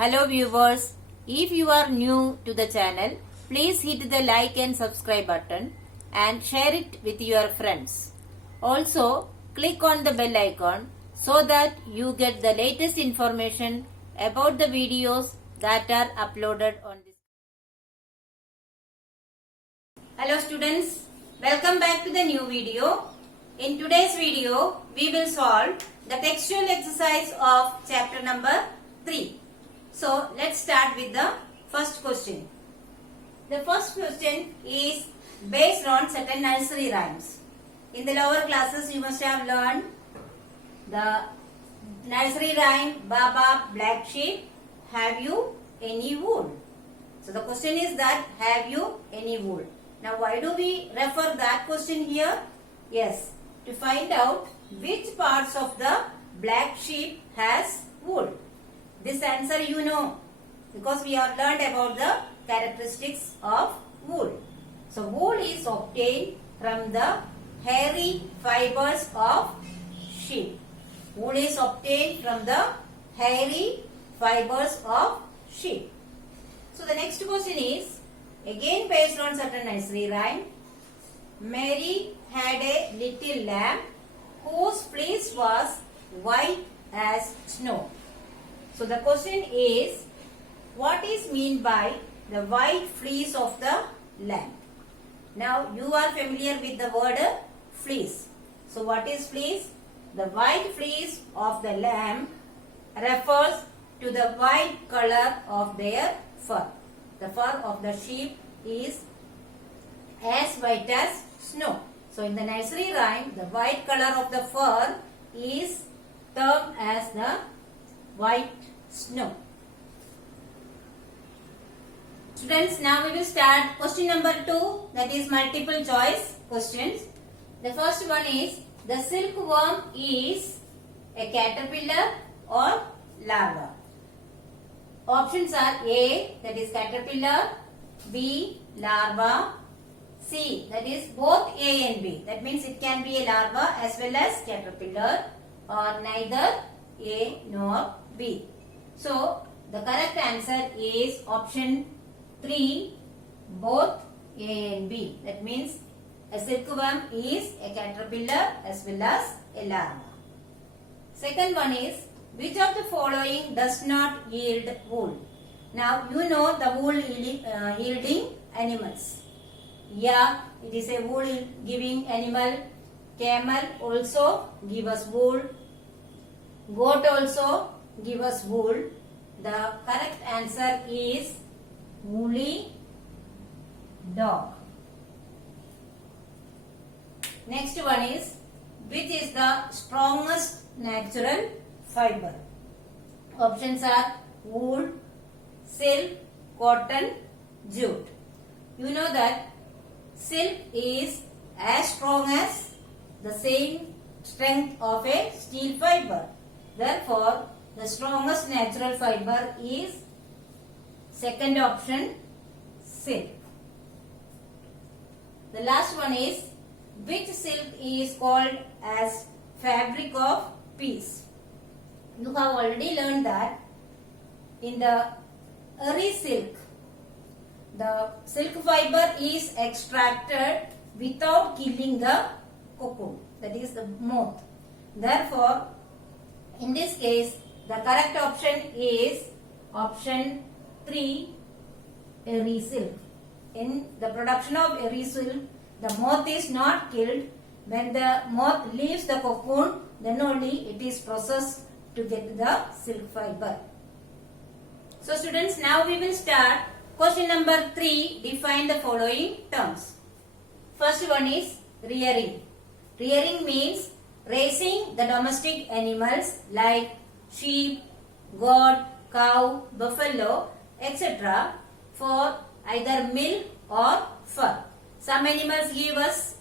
Hello viewers, if you are new to the channel, please hit the like and subscribe button and share it with your friends. Also, click on the bell icon so that you get the latest information about the videos that are uploaded on this. Hello students, welcome back to the new video. In today's video, we will solve the textual exercise of chapter number 3. So, let's start with the first question. The first question is based on certain nursery rhymes. In the lower classes, you must have learned the nursery rhyme, Baba, black sheep, have you any wool? So, the question is that, have you any wool? Now, why do we refer that question here? Yes, to find out which parts of the black sheep has wool. This answer you know because we have learned about the characteristics of wool. So, wool is obtained from the hairy fibers of sheep. Wool is obtained from the hairy fibers of sheep. So, the next question is again based on certain nursery rhyme. Mary had a little lamb whose fleece was white as snow. So the question is, what is meant by the white fleece of the lamb? Now you are familiar with the word fleece. So what is fleece? The white fleece of the lamb refers to the white color of their fur. The fur of the sheep is as white as snow. So in the nursery rhyme, the white color of the fur is termed as the white snow. Students, now we will start question number 2, that is multiple choice questions. The first one is, the silkworm is a caterpillar or larva? Options are A, that is caterpillar, B, larva, C, that is both A and B. That means it can be a larva as well as caterpillar, or neither A nor B. So, the correct answer is option 3, both A and B. That means a silkworm is a caterpillar as well as a larva. Second one is, which of the following does not yield wool? Now, you know the wool yielding animals. Yak, it is a wool giving animal. Camel also give us wool. Goat also give us wool. The correct answer is woolly dog. Next one is, which is the strongest natural fiber? Options are wool, silk, cotton, jute. You know that silk is as strong as the same strength of a steel fiber. Therefore, the strongest natural fiber is second option, silk. The last one is, which silk is called as fabric of peace? You have already learned that in the eri silk, the silk fiber is extracted without killing the cocoon, that is the moth. Therefore, in this case, the correct option is option 3, eri silk. In the production of eri silk, the moth is not killed. When the moth leaves the cocoon, then only it is processed to get the silk fiber. So students, now we will start question number 3. Define the following terms. First one is rearing. Rearing means raising the domestic animals like sheep, goat, cow, buffalo, etc. for either milk or fur. Some animals give us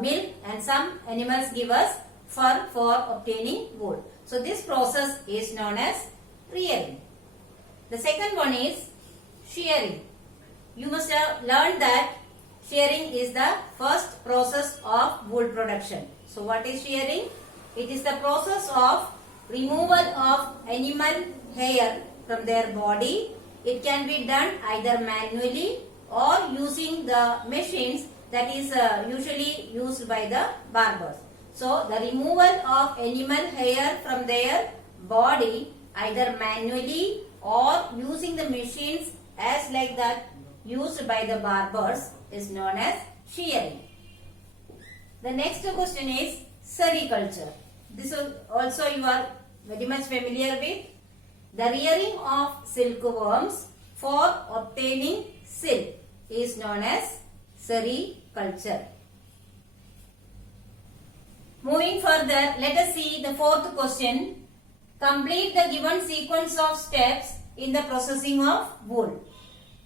milk and some animals give us fur for obtaining wool. So this process is known as rearing. The second one is shearing. You must have learned that shearing is the first process of wool production. So what is shearing? It is the process of removal of animal hair from their body. It can be done either manually or using the machines that is usually used by the barbers. So the removal of animal hair from their body either manually or using the machines as like that used by the barbers is known as shearing. The next question is sericulture. This also you are very much familiar with. The rearing of silkworms for obtaining silk is known as sericulture. Moving further, let us see the fourth question. Complete the given sequence of steps in the processing of wool,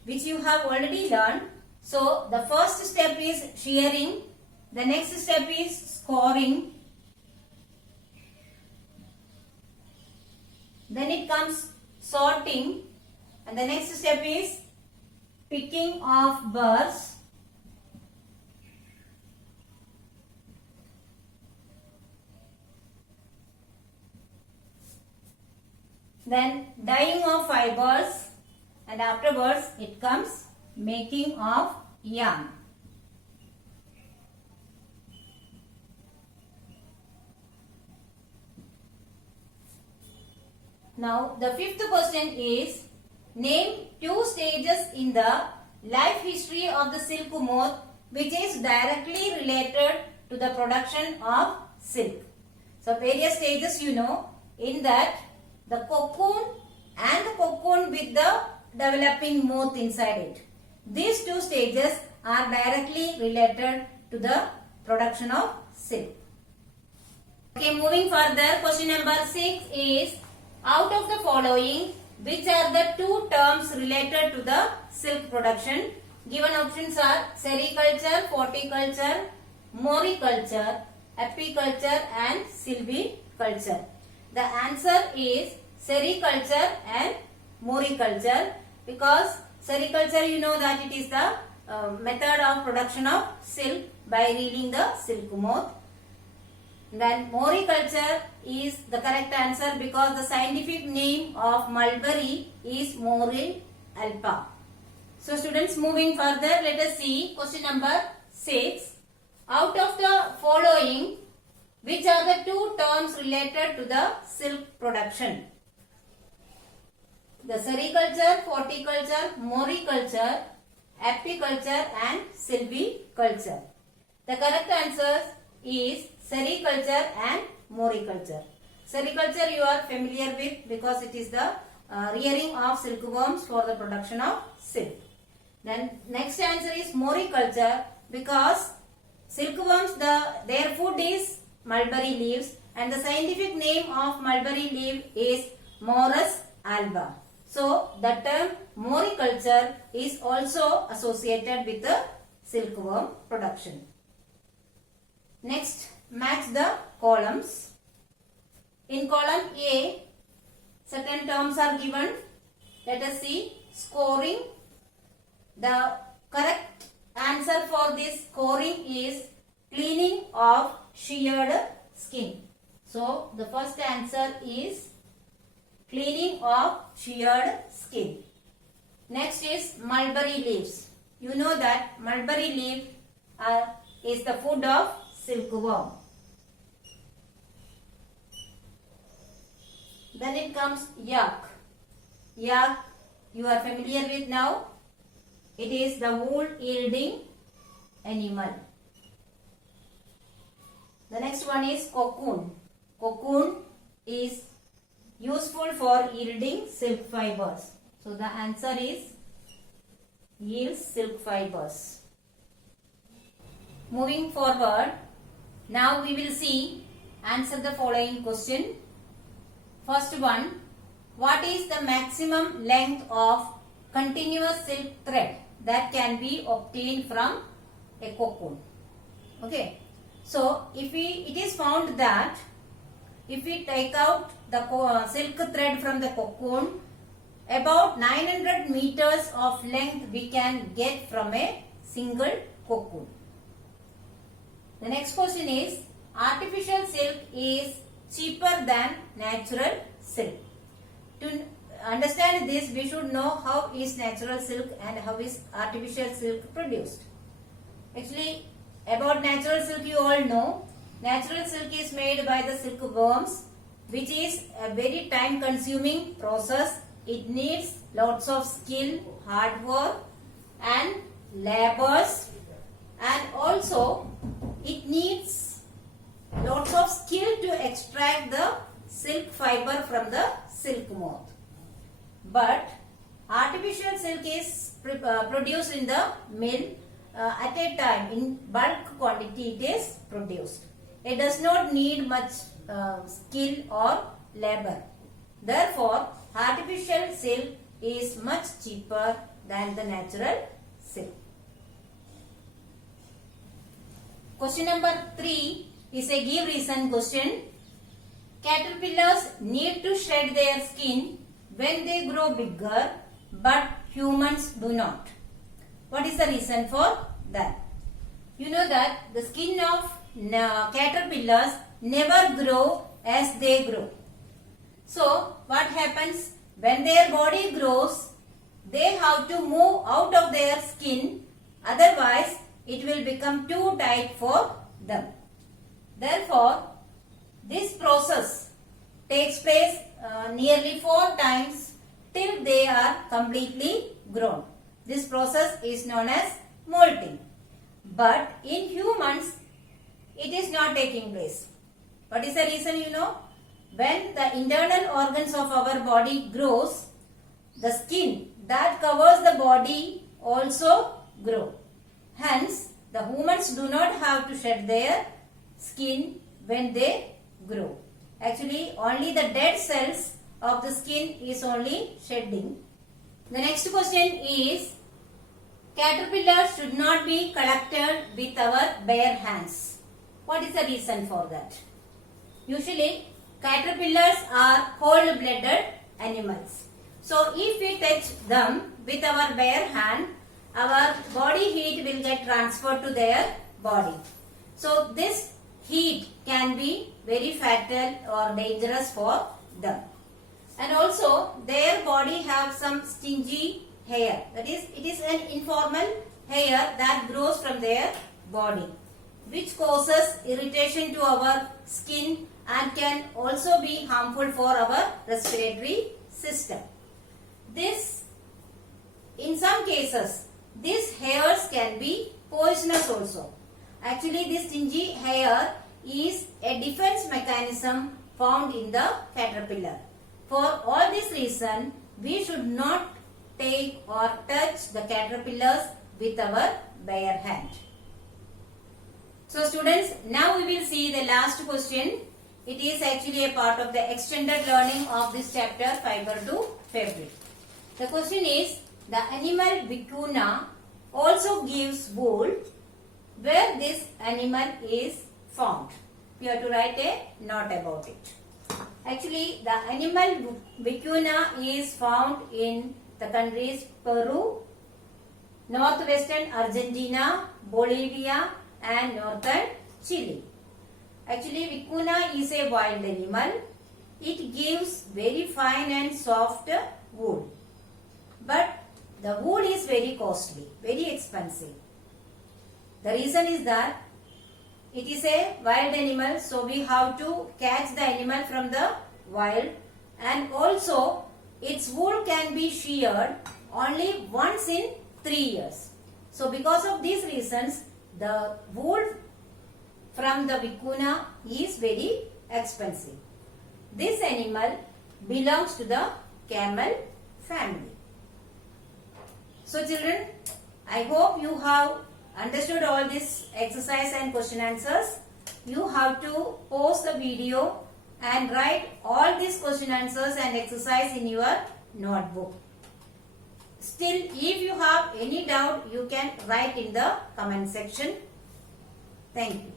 which you have already learned. So, the first step is shearing. The next step is scoring. Then it comes sorting. And the next step is picking of burrs. Then dyeing of fibers, and afterwards it comes making of yarn. Now the fifth question is name two stages in the life history of the silk moth which is directly related to the production of silk. So various stages you know, in that the cocoon and the cocoon with the developing moth inside it. These two stages are directly related to the production of silk. Okay, moving further, question number 6 is out of the following, which are the two terms related to the silk production? Given options are sericulture, horticulture, moriculture, apiculture and silviculture. The answer is sericulture and moriculture, because sericulture you know that it is the method of production of silk by reeling the silk moth. Then moriculture is the correct answer because the scientific name of mulberry is Morel alba. So students, moving further, let us see question number 6. Out of the following, which are the two terms related to the silk production? The sericulture, horticulture, moriculture, apiculture and silviculture. The correct answer is sericulture and moriculture. Sericulture you are familiar with because it is the rearing of silkworms for the production of silk. Then next answer is moriculture because silkworms, their food is mulberry leaves and the scientific name of mulberry leaf is Morus alba. So the term moriculture is also associated with the silkworm production. Next, match the columns. In column A, certain terms are given. Let us see. Scoring. The correct answer for this scoring is cleaning of sheared skin. So, the first answer is cleaning of sheared skin. Next is mulberry leaves. You know that mulberry leaf is the food of silkworm. Then it comes yak. Yak you are familiar with now. It is the wool yielding animal. The next one is cocoon. Cocoon is useful for yielding silk fibers. So the answer is yields silk fibers. Moving forward, now we will see answer the following question. First one, what is the maximum length of continuous silk thread that can be obtained from a cocoon? Okay, so it is found that if we take out the silk thread from the cocoon, about 900 meters of length we can get from a single cocoon. The next question is, artificial silk is cheaper than natural silk. understand this, we should know how is natural silk and how is artificial silk produced. Actually, about natural silk you all know. Natural silk is made by the silkworms, which is a very time consuming process. It needs lots of skill, hard work and labors, and also it needs lots of skill to extract the silk fiber from the silk moth. But artificial silk is produced in the mill at a time. In bulk quantity it is produced. It does not need much skill or labor. Therefore, artificial silk is much cheaper than the natural silk. Question number 3 is a give reason question. Caterpillars need to shed their skin when they grow bigger, but humans do not. What is the reason for that? You know that the skin of caterpillars never grow as they grow. So what happens when their body grows? They have to move out of their skin, otherwise it will become too tight for them. Therefore, this process takes place nearly 4 times till they are completely grown. This process is known as molting. But in humans, it is not taking place. What is the reason you know? When the internal organs of our body grows, the skin that covers the body also grow. Hence, the humans do not have to shed their skin when they grow. Actually, only the dead cells of the skin is only shedding. The next question is, caterpillars should not be collected with our bare hands. What is the reason for that? Usually, caterpillars are cold-blooded animals. So, if we touch them with our bare hand, our body heat will get transferred to their body. So, this heat can be very fatal or dangerous for them. And also, their body have some stingy hair. That is, it is an informal hair that grows from their body, which causes irritation to our skin and can also be harmful for our respiratory system. This, in some cases, these hairs can be poisonous also. Actually, this stingy hair is a defense mechanism found in the caterpillar. For all this reason, we should not take or touch the caterpillars with our bare hand. So students, now we will see the last question. It is actually a part of the extended learning of this chapter, Fiber to Fabric. The question is, the animal vicuna also gives wool. Where this animal is found? You have to write a note about it. Actually, the animal vicuna is found in the countries Peru, northwestern Argentina, Bolivia and northern Chile. Actually, vicuna is a wild animal. It gives very fine and soft wool. But the wool is very costly, very expensive. The reason is that it is a wild animal, so we have to catch the animal from the wild, and also its wool can be sheared only once in 3 years. So because of these reasons, the wool from the vicuna is very expensive. This animal belongs to the camel family. So children, I hope you have understood all this exercise and question answers. You have to pause the video and write all these question answers and exercise in your notebook. Still, if you have any doubt, you can write in the comment section. Thank you.